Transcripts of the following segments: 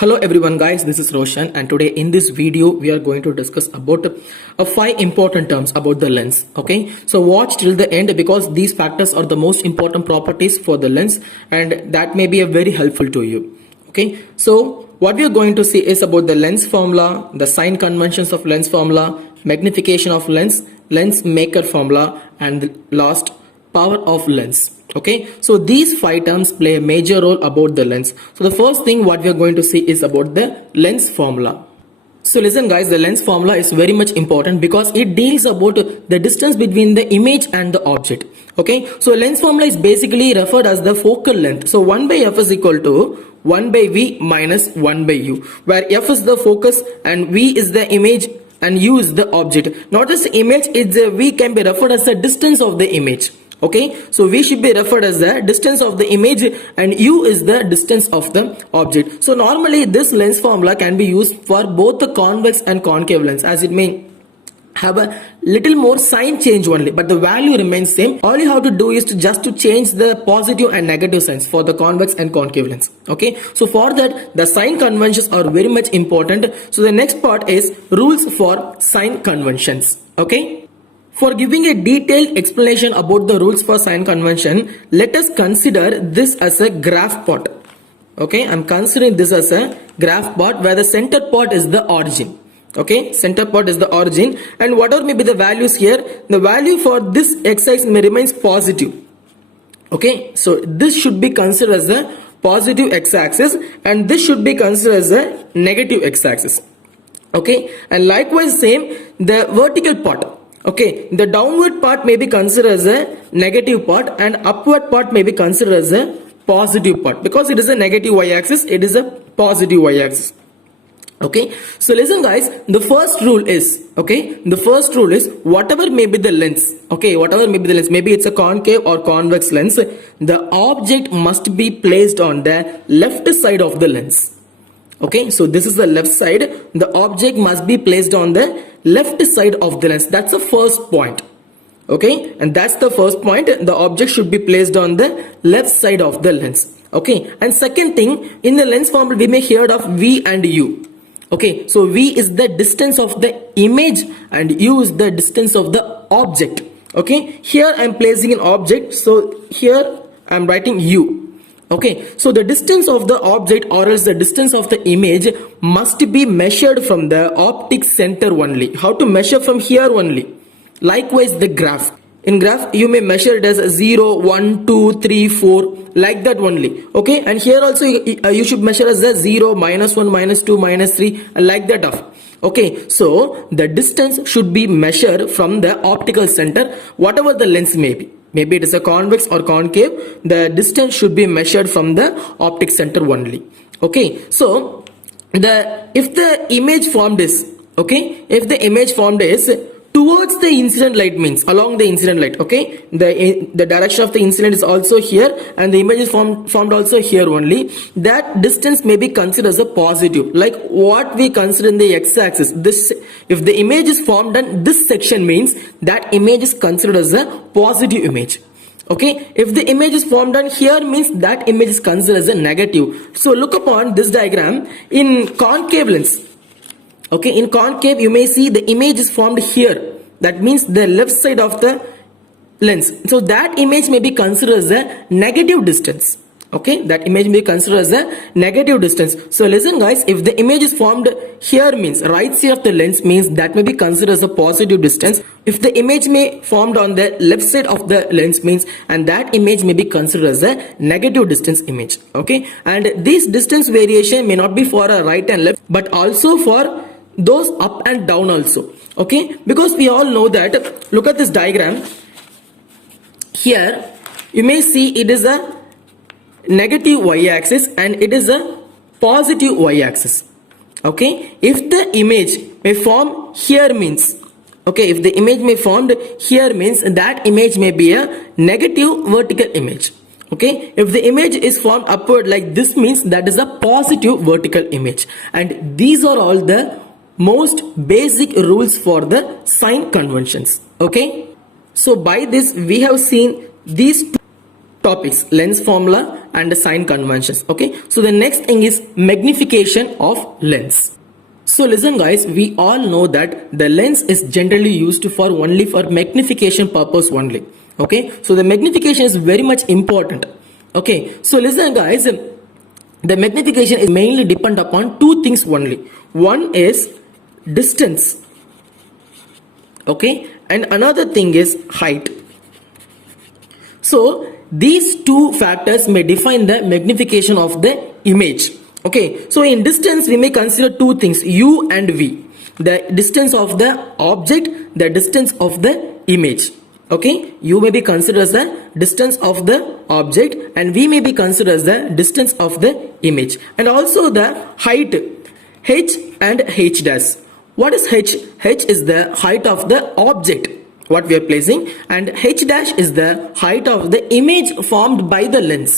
Hello everyone guys, this is Roshan and today in this video we are going to discuss about 5 important terms about the lens. Okay, so watch till the end because these factors are the most important properties for the lens and that may be a very helpful to you. Okay, so what we are going to see is about the lens formula, the sign conventions of lens formula, magnification of lens, lens maker formula, and last, power of lens. Okay, so these 5 terms play a major role about the lens. So the first thing what we are going to see is about the lens formula. So listen guys, the lens formula is very much important because it deals about the distance between the image and the object. Okay, so lens formula is basically referred as the focal length. So 1 by f is equal to 1 by v minus 1 by u, where f is the focus and v is the image and u is the object. Notice the image is v can be referred as the distance of the image. Okay, so v should be referred as the distance of the image and u is the distance of the object. So normally this lens formula can be used for both the convex and concave lens, as it may have a little more sign change only, but the value remains same. All you have to do is to just to change the positive and negative signs for the convex and concave lens. Okay, so for that the sign conventions are very much important. So the next part is rules for sign conventions. Okay, for giving a detailed explanation about the rules for sign convention, let us consider this as a graph plot. Okay, I'm considering this as a graph plot where the center part is the origin. Okay, center part is the origin and whatever may be the values here, the value for this x-axis may remains positive. Okay, so this should be considered as a positive x-axis and this should be considered as a negative x-axis. Okay, and likewise same the vertical part. Okay, the downward part may be considered as a negative part and upward part may be considered as a positive part. Because it is a negative y-axis, it is a positive y-axis. Okay, so listen guys, the first rule is, whatever may be the lens, maybe it's a concave or convex lens, the object must be placed on the left side of the lens. Okay, so this is the left side, the object must be placed on the left side of the lens. That's the first point. Okay, and that's the first point, the object should be placed on the left side of the lens. Okay, and second thing, in the lens formula we may heard of v and u. Okay, so v is the distance of the image and u is the distance of the object. Okay, here I'm placing an object, so here I'm writing u. Okay, so the distance of the object or else the distance of the image must be measured from the optic center only. How to measure from here only? Likewise the graph. In graph you may measure it as 0, 1, 2, 3, 4 like that only. Okay, and here also you should measure as a 0, minus 1, minus 2, minus 3 like that of. Okay, so the distance should be measured from the optical center whatever the lens may be. Maybe it is a convex or concave, the distance should be measured from the optic center only. Okay, so if the image formed is, towards the incident light means along the incident light, okay, the direction of the incident is also here and the image is formed also here only, that distance may be considered as a positive, like what we consider in the x-axis. This, if the image is formed on this section means that image is considered as a positive image. Okay, if the image is formed on here means that image is considered as a negative. So look upon this diagram in concave lens. Okay, in concave you may see the image is formed here, that means the left side of the lens, so that image may be considered as a negative distance. Okay, that image may be considered as a negative distance. So listen guys, if the image is formed here means right side of the lens means that may be considered as a positive distance. If the image may formed on the left side of the lens means and that image may be considered as a negative distance image. Okay, and this distance variation may not be for a right and left but also for those up and down also. Okay, because we all know that, look at this diagram here, you may see it is a negative y-axis and it is a positive y-axis. Okay, if the image may form here means, okay, if the image may formed here means that image may be a negative vertical image. Okay, if the image is formed upward like this means that is a positive vertical image. And these are all the most basic rules for the sign conventions. Okay, so by this we have seen these topics, lens formula and the sign conventions. Okay, so the next thing is magnification of lens. So listen guys, we all know that the lens is generally used for only for magnification purpose only. Okay, so the magnification is very much important. Okay, so listen guys, the magnification is mainly depend upon two things only. One is distance, okay, and another thing is height. So these two factors may define the magnification of the image. Okay, so in distance we may consider two things, u and v, the distance of the object, the distance of the image. Okay, u may be considered as the distance of the object and v may be considered as the distance of the image, and also the height, h and h dash. What is h? H is the height of the object what we are placing, and h dash is the height of the image formed by the lens.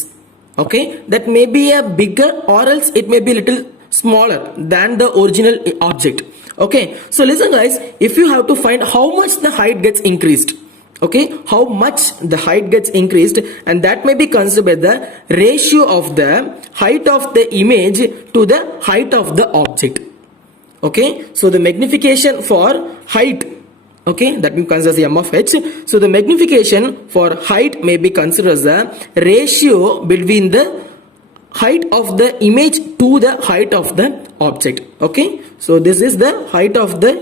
Okay, that may be a bigger or else it may be little smaller than the original object. Okay, so listen guys, if you have to find how much the height gets increased, okay, how much the height gets increased, and that may be considered the ratio of the height of the image to the height of the object. Okay, so the magnification for height, okay, that we consider as m of h. So the magnification for height may be considered as the ratio between the height of the image to the height of the object. Okay, so this is the height of the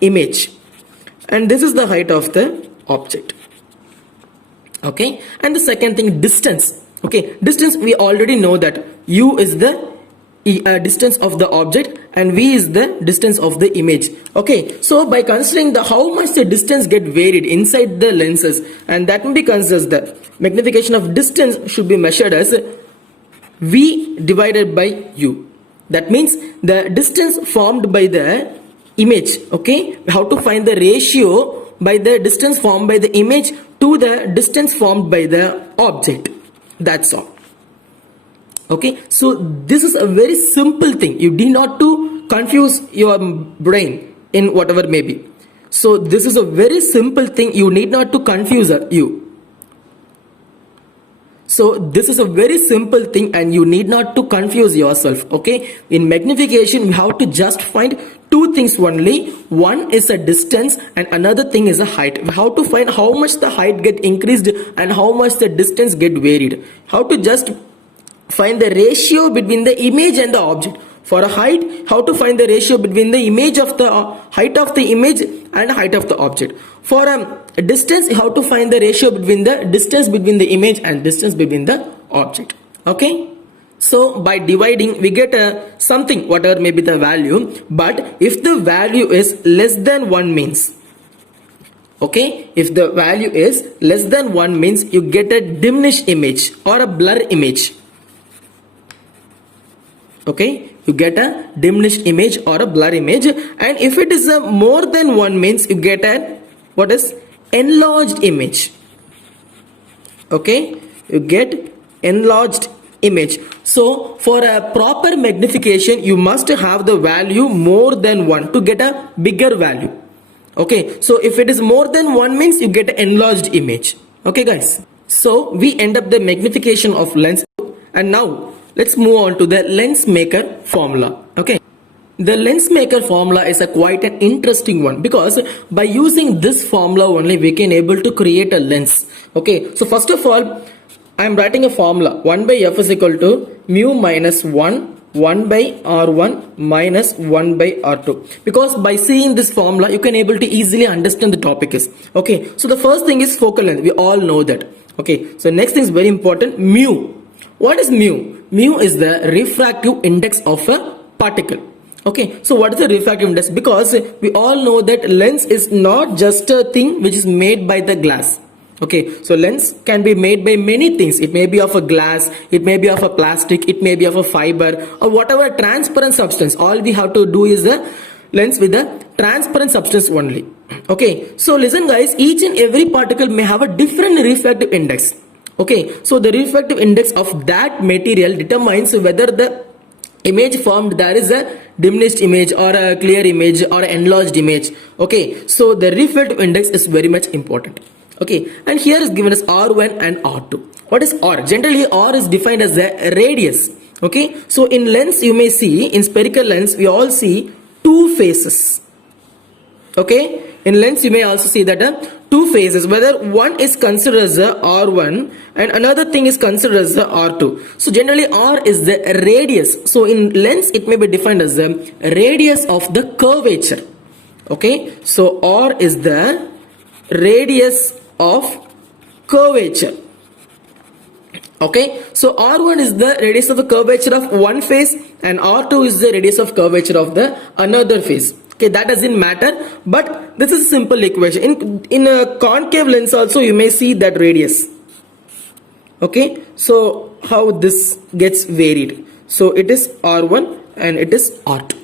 image and this is the height of the object. Okay, and the second thing, distance. Okay, distance we already know that u is the distance of the object and v is the distance of the image. Okay, so by considering the how much the distance get varied inside the lenses, and that may be considered the magnification of distance should be measured as v divided by u. That means the distance formed by the image. Okay, we have to find the ratio by the distance formed by the image to the distance formed by the object. That's all. Okay, so this is a very simple thing. You need not to confuse your brain in whatever may be. So this is a very simple thing. You need not to confuse you. So this is a very simple thing and you need not to confuse yourself. Okay, in magnification we have to just find two things only. One is a distance and another thing is a height. We have to find how much the height get increased and how much the distance get varied. How to just find the ratio between the image and the object. For a height, how to find the ratio between the image of the height of the image and height of the object. For a distance, you have to find the ratio between the distance between the image and distance between the object. Okay, so by dividing we get something, whatever may be the value, but if the value is less than 1 means, okay, if the value is less than 1 means you get a diminished image or a blur image. Okay, you get a diminished image or a blur image, and if it is a more than 1 means you get a what is enlarged image. Okay, you get enlarged image. So for a proper magnification you must have the value more than 1 to get a bigger value. Okay, so if it is more than 1 means you get an enlarged image. Okay guys, so we end up the magnification of lens, and now let's move on to the lens maker formula. Okay, the lens maker formula is a quite an interesting one, because by using this formula only we can able to create a lens. Okay, so first of all I am writing a formula, 1 by f is equal to mu minus 1 by r1 minus 1 by r2, because by seeing this formula you can able to easily understand the topic is. Okay, so the first thing is focal length, we all know that. Okay, so next thing is very important, mu. What is mu? Mu is the refractive index of a particle. Okay, so what is the refractive index? Because we all know that lens is not just a thing which is made by the glass. Okay, so lens can be made by many things. It may be of a glass, it may be of a plastic, it may be of a fiber, or whatever transparent substance. All we have to do is the lens with the transparent substance only. Okay, so listen guys, each and every particle may have a different refractive index. Okay, so the refractive index of that material determines whether the image formed there is a diminished image or a clear image or an enlarged image. Okay, so the refractive index is very much important. Okay, and here is given as R1 and R2. What is R? Generally R is defined as the radius. Okay, so in lens you may see, in spherical lens we all see two faces. Okay, in lens you may also see that two faces, whether one is considered as the R1 and another thing is considered as the R2. So generally R is the radius. So in lens it may be defined as the radius of the curvature. Okay, so R is the radius of curvature. Okay, so R1 is the radius of the curvature of one face and R2 is the radius of curvature of the another face. Okay, that doesn't matter, but this is a simple equation. In a concave lens also you may see that radius. Okay, so how this gets varied? So it is R1 and it is R2.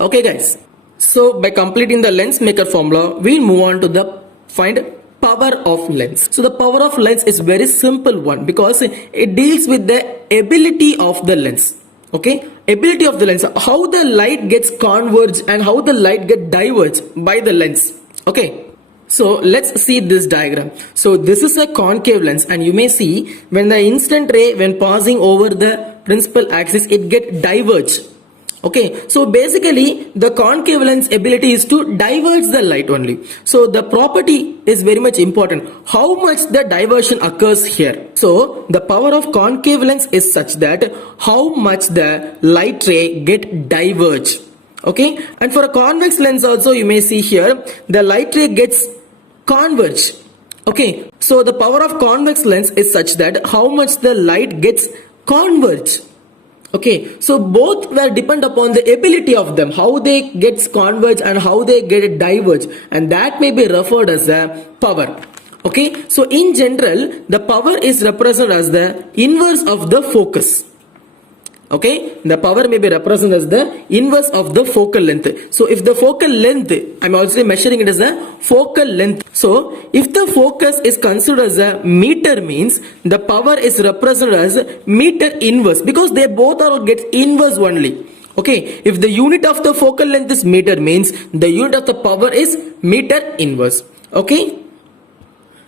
Okay guys, so by completing the lens maker formula, we'll move on to the find power of lens. So the power of lens is very simple one because it deals with the ability of the lens. Okay, ability of the lens, how the light gets converged and how the light get diverged by the lens. Okay, so let's see this diagram. So this is a concave lens and you may see when the incident ray when passing over the principal axis it get diverged. Okay, so basically the concave lens ability is to diverge the light only. So the property is very much important. How much the diversion occurs here. So the power of concave lens is such that how much the light ray get diverged. Okay, and for a convex lens also you may see here the light ray gets converged. Okay, so the power of convex lens is such that how much the light gets converged. Okay, so both were depend upon the ability of them, how they gets converged and how they get diverged, and that may be referred as the power. Okay, so in general the power is represented as the inverse of the focus. Okay, the power may be represented as the inverse of the focal length. So if the focal length, I'm also measuring it as a focal length. So if the focus is considered as a meter, means the power is represented as meter inverse because they both are get inverse only. Okay, if the unit of the focal length is meter, means the unit of the power is meter inverse. Okay,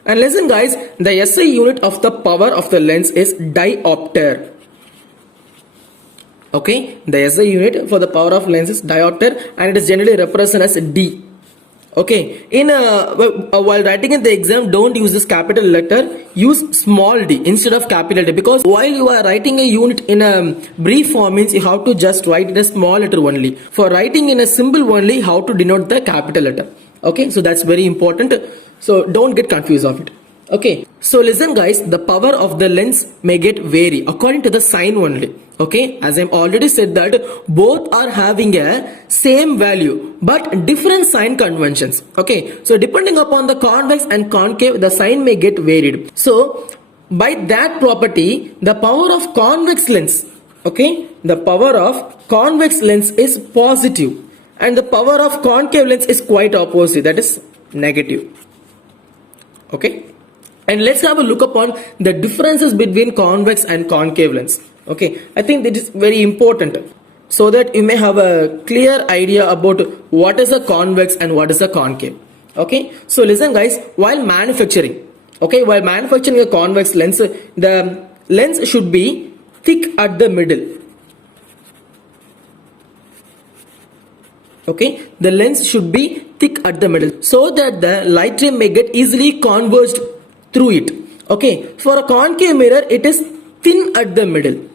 and listen guys, the SI unit of the power of the lens is diopter. Okay, the SI unit for the power of lens is diopter and it is generally represented as D. Okay, while writing in the exam, don't use this capital letter, use small d instead of capital D, because while you are writing a unit in a brief form means you have to just write it a small letter only. For writing in a symbol only, how to denote the capital letter. Okay, so that's very important, so don't get confused of it. Okay, so listen guys, the power of the lens may get vary according to the sign only. Okay, as I'm already said that both are having a same value but different sign conventions. Okay, so depending upon the convex and concave, the sign may get varied. So by that property, the power of convex lens, okay, the power of convex lens is positive and the power of concave lens is quite opposite, that is negative. Okay, and let's have a look upon the differences between convex and concave lens. Okay, I think that is very important so that you may have a clear idea about what is a convex and what is a concave. Okay, so listen guys, while manufacturing a convex lens, the lens should be thick at the middle. Okay, the lens should be thick at the middle so that the light ray may get easily converged through it. Okay, for a concave mirror it is thin at the middle.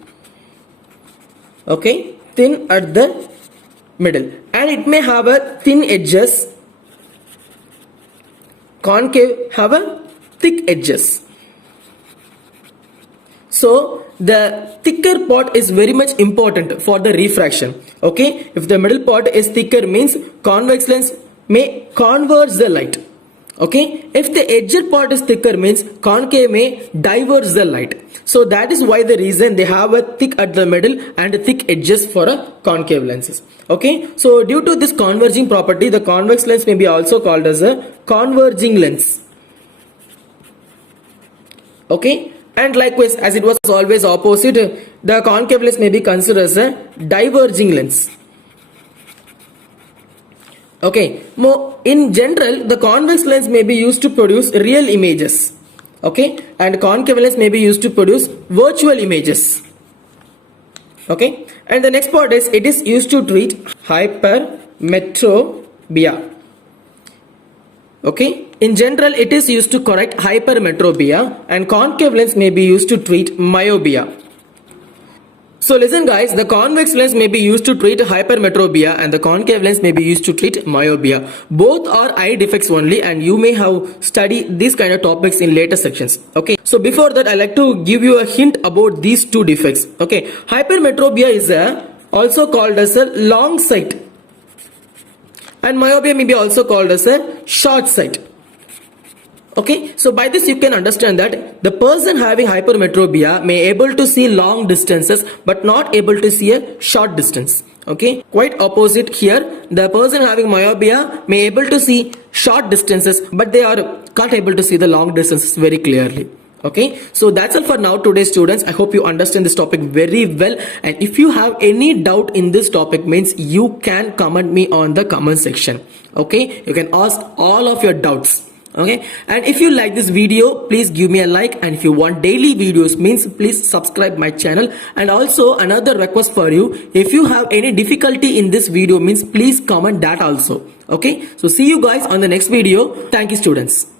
Okay, thin at the middle, and it may have a thin edges. Concave have a thick edges. So the thicker part is very much important for the refraction. Okay, if the middle part is thicker means convex lens may converge the light. Okay, if the edged part is thicker means concave may diverge the light. So that is why the reason they have a thick at the middle and thick edges for a concave lenses. Okay, so due to this converging property, the convex lens may be also called as a converging lens. Okay, and likewise as it was always opposite, the concave lens may be considered as a diverging lens. Okay, in general the convex lens may be used to produce real images, okay, and concave lens may be used to produce virtual images. Okay, and the next part is it is used to treat hypermetropia. Okay, in general it is used to correct hypermetropia, and concave lens may be used to treat myopia. So listen guys, the convex lens may be used to treat hypermetropia and the concave lens may be used to treat myopia. Both are eye defects only, and you may have studied these kind of topics in later sections. Okay, so before that I like to give you a hint about these two defects. Okay, hypermetropia is also called as a long sight, and myopia may be also called as a short sight. Okay, so by this you can understand that the person having hypermetropia may able to see long distances but not able to see a short distance. Okay, quite opposite here, the person having myopia may able to see short distances but they are not able to see the long distances very clearly. Okay, so that's all for now today students. I hope you understand this topic very well, and if you have any doubt in this topic means you can comment me on the comment section. Okay, you can ask all of your doubts. Okay, and if you like this video please give me a like, and if you want daily videos means please subscribe my channel. And also another request for you, if you have any difficulty in this video means please comment that also. Okay, so see you guys on the next video. Thank you students.